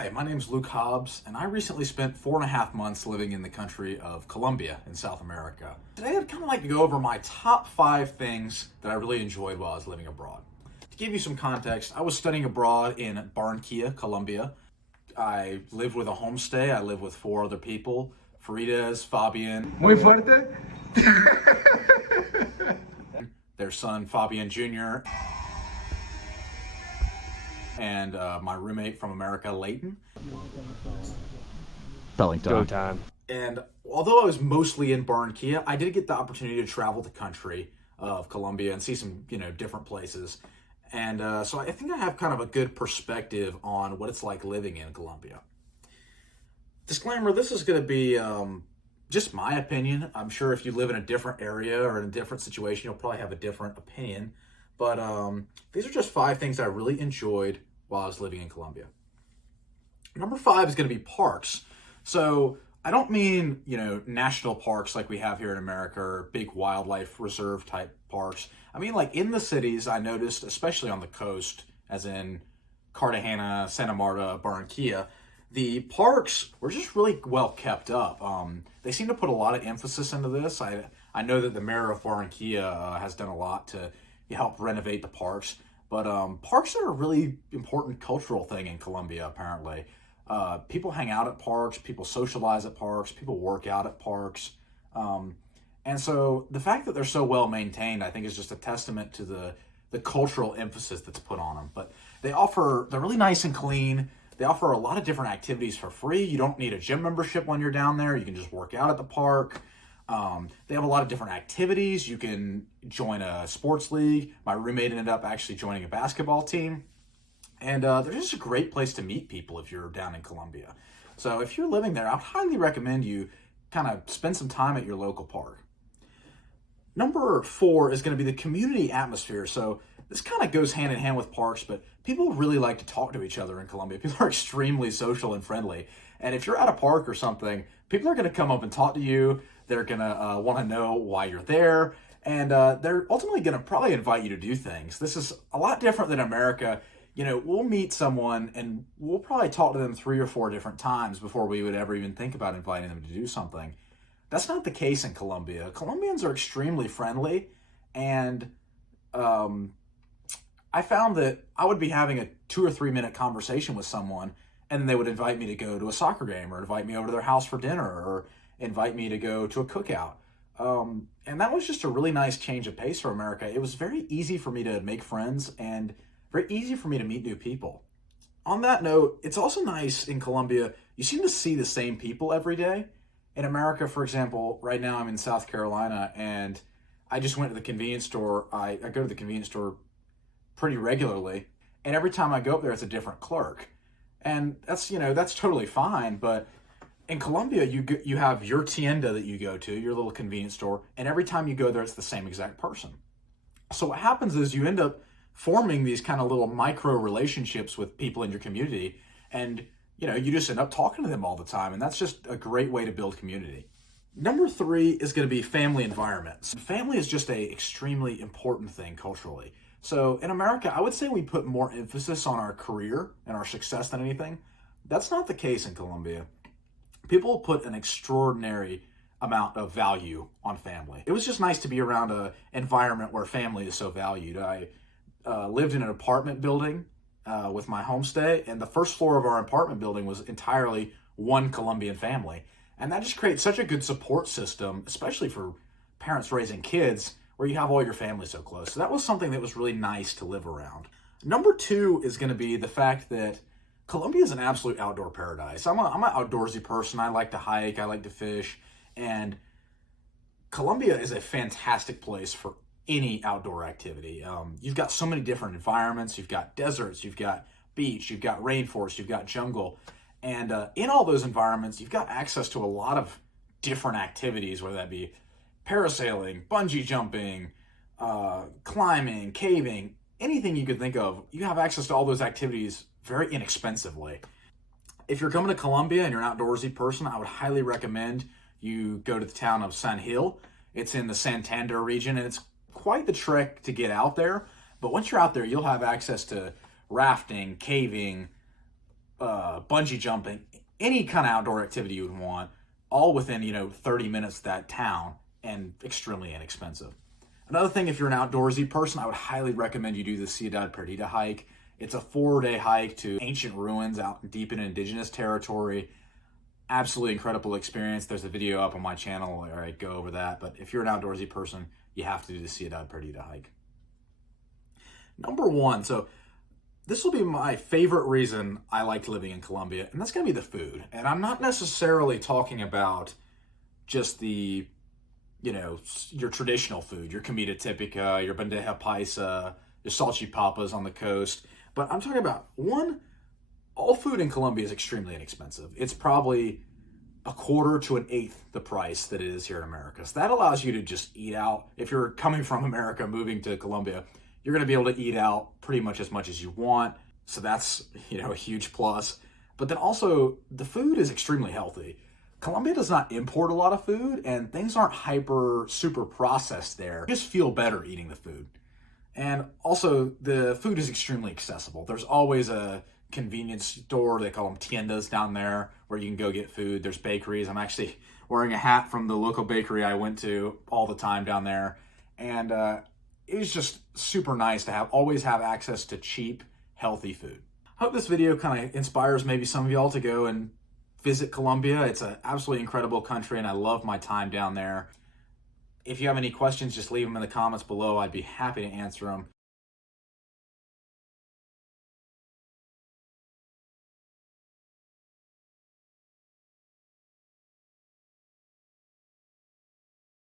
Hi, my name is Luke Hobbs, and I recently spent 4.5 months living in the country of Colombia in South America. Today I'd kind of like to go over my top 5 things that I really enjoyed while I was living abroad. To give you some context, I was studying abroad in Barranquilla, Colombia. I lived with a homestay. I lived with 4 other people, Farides, Fabian, Muy fuerte. their son Fabian Jr., and my roommate from America, Leighton. Spelling Go time. time. And although I was mostly in Barranquilla, I did get the opportunity to travel the country of Colombia and see some, different places. And so I think I have kind of a good perspective on what it's like living in Colombia. Disclaimer, this is going to be just my opinion. I'm sure if you live in a different area or in a different situation, you'll probably have a different opinion. But these are just 5 things I really enjoyed while I was living in Colombia. Number 5 is going to be parks. So I don't mean, national parks like we have here in America or big wildlife reserve type parks. I mean, like in the cities, I noticed, especially on the coast, as in Cartagena, Santa Marta, Barranquilla, the parks were just really well kept up. They seem to put a lot of emphasis into this. I know that the mayor of Barranquilla has done a lot to help renovate the parks. But parks are a really important cultural thing in Colombia, apparently. People hang out at parks, people socialize at parks, people work out at parks. And so the fact that they're so well maintained, I think, is just a testament to the cultural emphasis that's put on them. But they're really nice and clean. They offer a lot of different activities for free. You don't need a gym membership when you're down there. You can just work out at the park. They have a lot of different activities. You can join a sports league. My roommate ended up actually joining a basketball team. And they're just a great place to meet people if you're down in Colombia. So if you're living there, I would highly recommend you kind of spend some time at your local park. Number 4 is going to be the community atmosphere. So this kind of goes hand in hand with parks, but people really like to talk to each other in Colombia. People are extremely social and friendly. And if you're at a park or something, people are going to come up and talk to you. They're going to want to know why you're there. And they're ultimately going to probably invite you to do things. This is a lot different than America. We'll meet someone and we'll probably talk to them 3 or 4 different times before we would ever even think about inviting them to do something. That's not the case in Colombia. Colombians are extremely friendly, and I found that I would be having a 2 or 3 minute conversation with someone, and then they would invite me to go to a soccer game or invite me over to their house for dinner or invite me to go to a cookout. And that was just a really nice change of pace for America. It was very easy for me to make friends and very easy for me to meet new people. On that note, it's also nice in Colombia, you seem to see the same people every day. In America, for example, right now I'm in South Carolina, and I just went to the convenience store. I go to the convenience store pretty regularly, and every time I go up there, it's a different clerk. And that's totally fine, but in Colombia, you have your tienda that you go to, your little convenience store, and every time you go there, it's the same exact person. So what happens is you end up forming these kind of little micro relationships with people in your community, and you just end up talking to them all the time, and that's just a great way to build community. Number 3 is going to be family environments. Family is just a extremely important thing culturally. So in America, I would say we put more emphasis on our career and our success than anything. That's not the case in Colombia. People put an extraordinary amount of value on family. It was just nice to be around an environment where family is so valued. I lived in an apartment building with my homestay, and the first floor of our apartment building was entirely one Colombian family. And that just creates such a good support system, especially for parents raising kids, where you have all your family so close. So that was something that was really nice to live around. Number 2 is going to be the fact that Colombia is an absolute outdoor paradise. I'm an outdoorsy person. I like to hike, I like to fish, and Colombia is a fantastic place for any outdoor activity. You've got so many different environments. You've got deserts, you've got beach, you've got rainforest, you've got jungle. And in all those environments, you've got access to a lot of different activities, whether that be parasailing, bungee jumping, climbing, caving, anything you could think of. You have access to all those activities very inexpensively. If you're coming to Colombia and you're an outdoorsy person, I would highly recommend you go to the town of San Gil. It's in the Santander region, and it's quite the trek to get out there. But once you're out there, you'll have access to rafting, caving, bungee jumping, any kind of outdoor activity you would want, all within, 30 minutes of that town, and extremely inexpensive. Another thing, if you're an outdoorsy person, I would highly recommend you do the Ciudad Perdida hike. It's a 4-day hike to ancient ruins out deep in indigenous territory. Absolutely incredible experience. There's a video up on my channel where I go over that. But if you're an outdoorsy person, you have to do the Ciudad Perdida hike. Number one, so this will be my favorite reason I liked living in Colombia, and that's going to be the food. And I'm not necessarily talking about just the, your traditional food, your comida típica, your bandeja paisa, your salchipapas on the coast. But I'm talking about, one, all food in Colombia is extremely inexpensive. It's probably a quarter to an eighth the price that it is here in America. So that allows you to just eat out. If you're coming from America, moving to Colombia, you're going to be able to eat out pretty much as you want. So that's, a huge plus. But then also, the food is extremely healthy. Colombia does not import a lot of food, and things aren't super processed there. You just feel better eating the food. And also, the food is extremely accessible. There's always a convenience store, they call them tiendas down there, where you can go get food. There's bakeries. I'm actually wearing a hat from the local bakery I went to all the time down there. And it was just super nice to always have access to cheap, healthy food. I hope this video kind of inspires maybe some of y'all to go and visit Colombia. It's an absolutely incredible country, and I love my time down there. If you have any questions, just leave them in the comments below. I'd be happy to answer them.